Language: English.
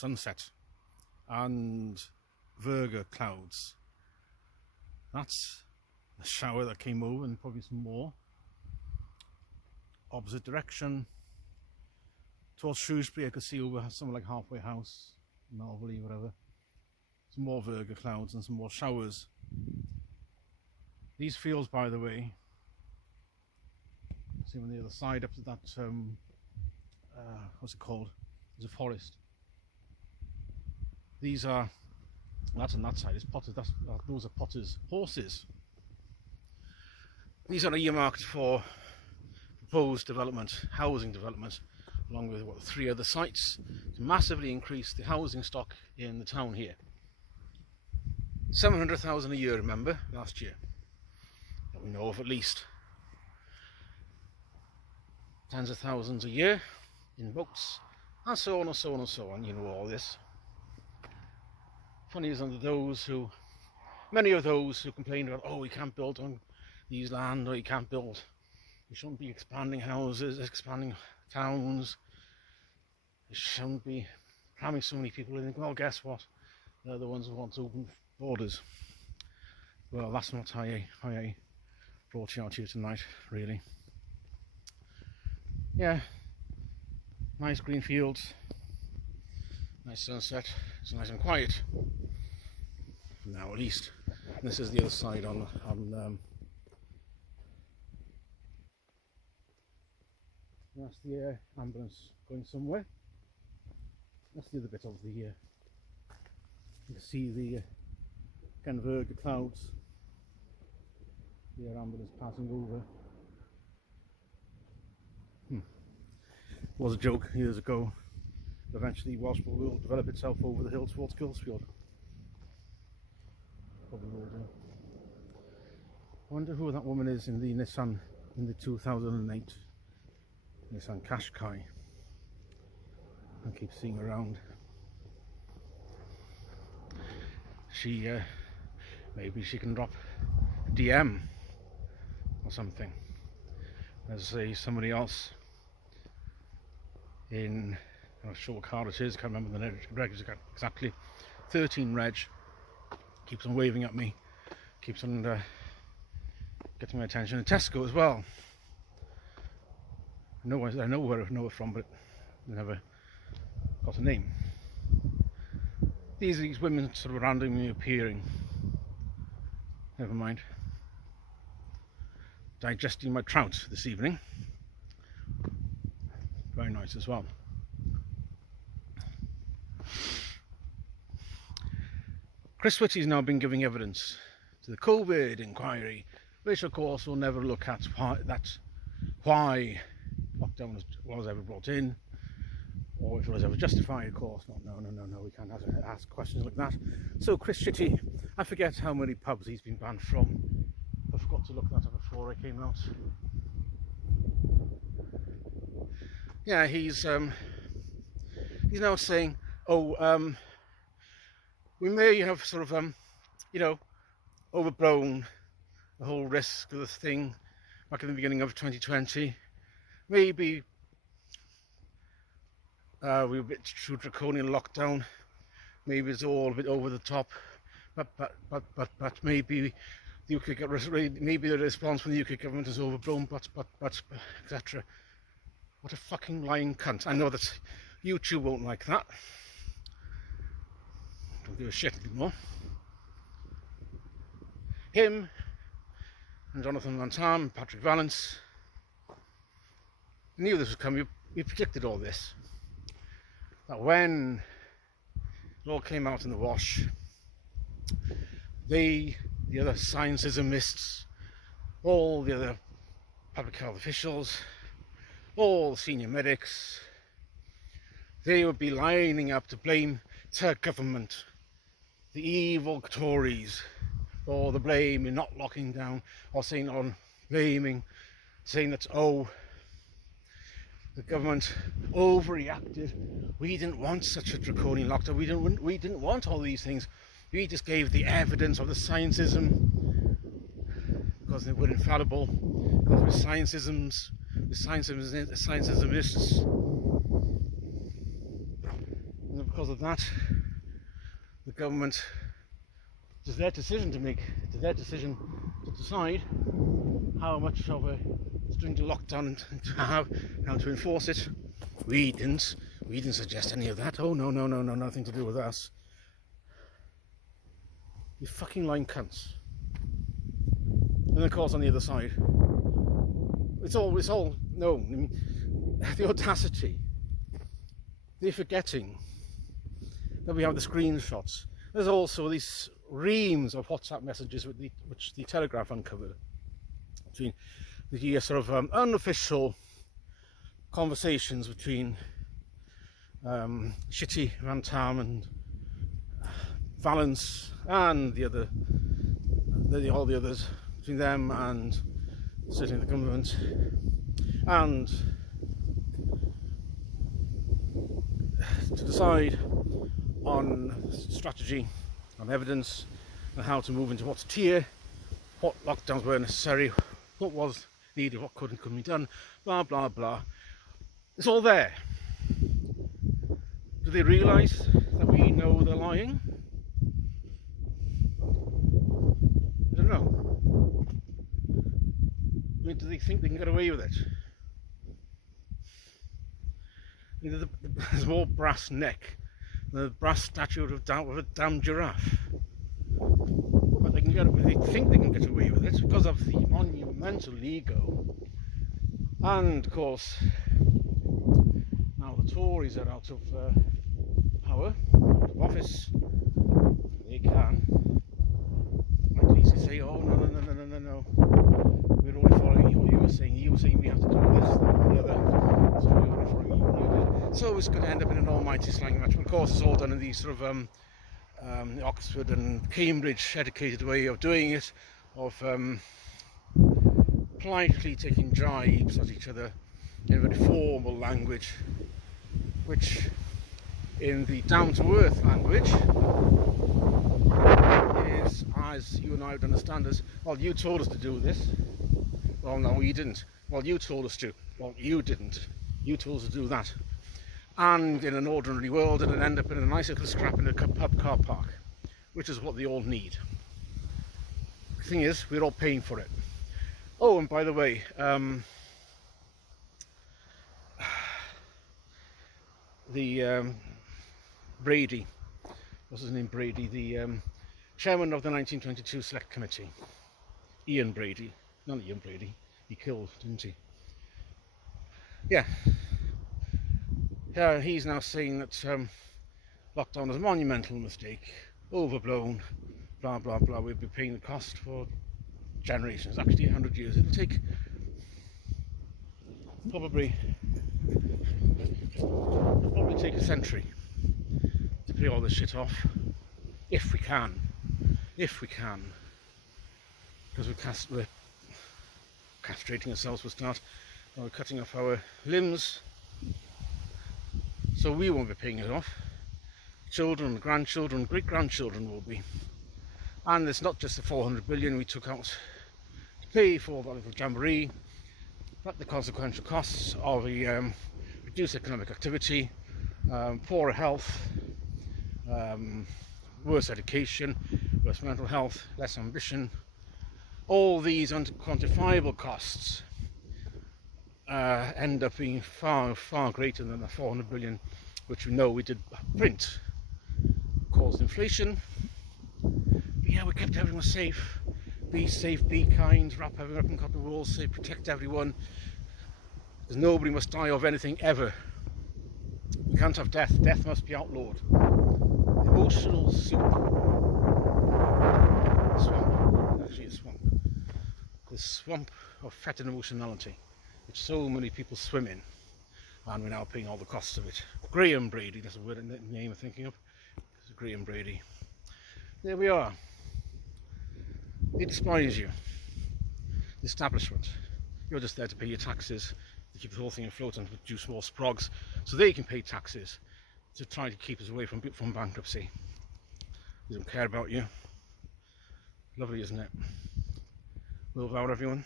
sunset and virga clouds. That's the shower that came over, and probably some more. Opposite direction towards Shrewsbury, I could see over somewhere like Halfway House, Melville, whatever. Some more virga clouds and some more showers. These fields, by the way, see on the other side up to that, what's it called? There's a forest. These are, that's on that side, it's potters, those are potters' horses. These are earmarked for proposed development, housing development, along with what, 3 other sites to massively increase the housing stock in the town here. 700,000 a year, remember, last year. That we know of at least. Tens of thousands a year in boats, and so on and so on and so on. You know all this. Funny is, under those who, many of those who complain about, oh, we can't build on these land, or you can't build, you shouldn't be expanding houses, expanding towns, you shouldn't be cramming so many people in. Well, guess what? They're the ones who want to open borders. Well, that's not how I brought you out here tonight, really. Yeah, nice green fields, nice sunset. It's nice and quiet for now, at least. And this is the other side on that's the ambulance going somewhere. That's the other bit of the you can see the virga clouds. The ambulance passing over. It was a joke years ago. Eventually Welshpool will develop itself over the hill towards Gilsfield. Probably will do. I wonder who that woman is in the Nissan, in the 2008 Nissan Qashqai. I keep seeing her around. She, maybe she can drop a DM or something. As somebody else in, I'm not sure what car it is, can't remember the reg exactly, 13 reg, keeps on waving at me, keeps on getting my attention. And Tesco as well. I know where I know it from, but I never got a name. These women sort of randomly appearing. Never mind. Digesting my trout this evening. Very nice as well. Chris Whitty's now been giving evidence to the COVID inquiry, which of course will never look at why lockdown was ever brought in, or if it was ever justified. Of course, no, we can't ask questions like that. So Chris Whitty, I forget how many pubs he's been banned from. I forgot to look that up before I came out. Yeah, he's now saying, oh, we may have sort of, overblown the whole risk of this thing back in the beginning of 2020. Maybe we were a bit too draconian lockdown. Maybe it's all a bit over the top. But maybe the UK, maybe the response from the UK government is overblown. But etc. What a fucking lying cunt! I know that YouTube won't like that. Don't give a shit anymore. Him and Jonathan and Tam and Patrick Vallance knew this was coming. We predicted all this. That when it all came out in the wash, the other scienceismists, all the other public health officials, all the senior medics, they would be lining up to blame the government, the evil Tories, for the blame in not locking down, or saying that, oh, the government overreacted. We didn't want such a draconian lockdown. We didn't want all these things. We just gave the evidence of the scientism because they were infallible. Because we're scientismists. And because of that, the government, it's their decision to make, it's their decision to decide how much of a stringent lockdown to have, how to enforce it. We didn't suggest any of that. Oh no, nothing to do with us. You fucking lying cunts. And of course on the other side, it's all, no, I mean, the audacity, they're forgetting that we have the screenshots. There's also these reams of WhatsApp messages which the Telegraph uncovered between the sort of unofficial conversations between Whitty, Tam and Vallance and all the others, between them and certainly the government, and to decide on strategy, on evidence, and how to move into what tier, what lockdowns were necessary, what was needed, what could and couldn't be done, blah blah blah. It's all there. Do they realise that we know they're lying? I don't know. I mean, do they think they can get away with it? I mean, there's more brass neck than the brass statue of a damn giraffe. But they think they can get away with it because of the monumental ego. And of course, now the Tories are out of power, out of office. They can quite easily say, oh no, we're only following what you were saying. You were saying we have to do this, that and the other, so we're only following what you did. So it's going to end up in an almighty slang match. But of course it's all done in these sort of Oxford and Cambridge educated way of doing it, of politely taking jibes at each other in a very formal language, which in the down-to-earth language is, as you and I would understand, as, well, you told us to do this. Well, no, we didn't. Well, you told us to. Well, you didn't. You told us to do that. And in an ordinary world, it'll end up in a nice little scrap in a pub car park, which is what they all need. The thing is, we're all paying for it. Oh, and by the way, Brady, what's his name, Brady, the chairman of the 1922 Select Committee, Ian Brady, not Ian Brady, he killed, didn't he? Yeah. He's now saying that lockdown is a monumental mistake, overblown, blah blah blah. We'll be paying the cost for generations, actually 100 years. It'll take probably take a century to pay all this shit off, if we can, because we're castrating ourselves for a start, and we're cutting off our limbs, so we won't be paying it off. Children, grandchildren, great-grandchildren will be. And it's not just the 400 billion we took out to pay for that little jamboree, but the consequential costs of reduced economic activity, poorer health, worse education, worse mental health, less ambition. All these unquantifiable costs end up being far, far greater than the 400 billion which we know we did print. Caused inflation. But yeah, we kept everyone safe. Be safe, be kind, wrap everyone up in cotton wool, say protect everyone. Because nobody must die of anything ever. We can't have death. Death must be outlawed. Emotional soup. Swamp. Actually a swamp. The swamp of fetid emotionality, which so many people swim in. And we're now paying all the costs of it. Graham Brady, that's a word, name I'm thinking of. It's Graham Brady. There we are. They despise you. The establishment. You're just there to pay your taxes, to keep the whole thing afloat and produce more sprogs, so they can pay taxes to try to keep us away from bankruptcy. They don't care about you. Lovely, isn't it? Will vow, everyone.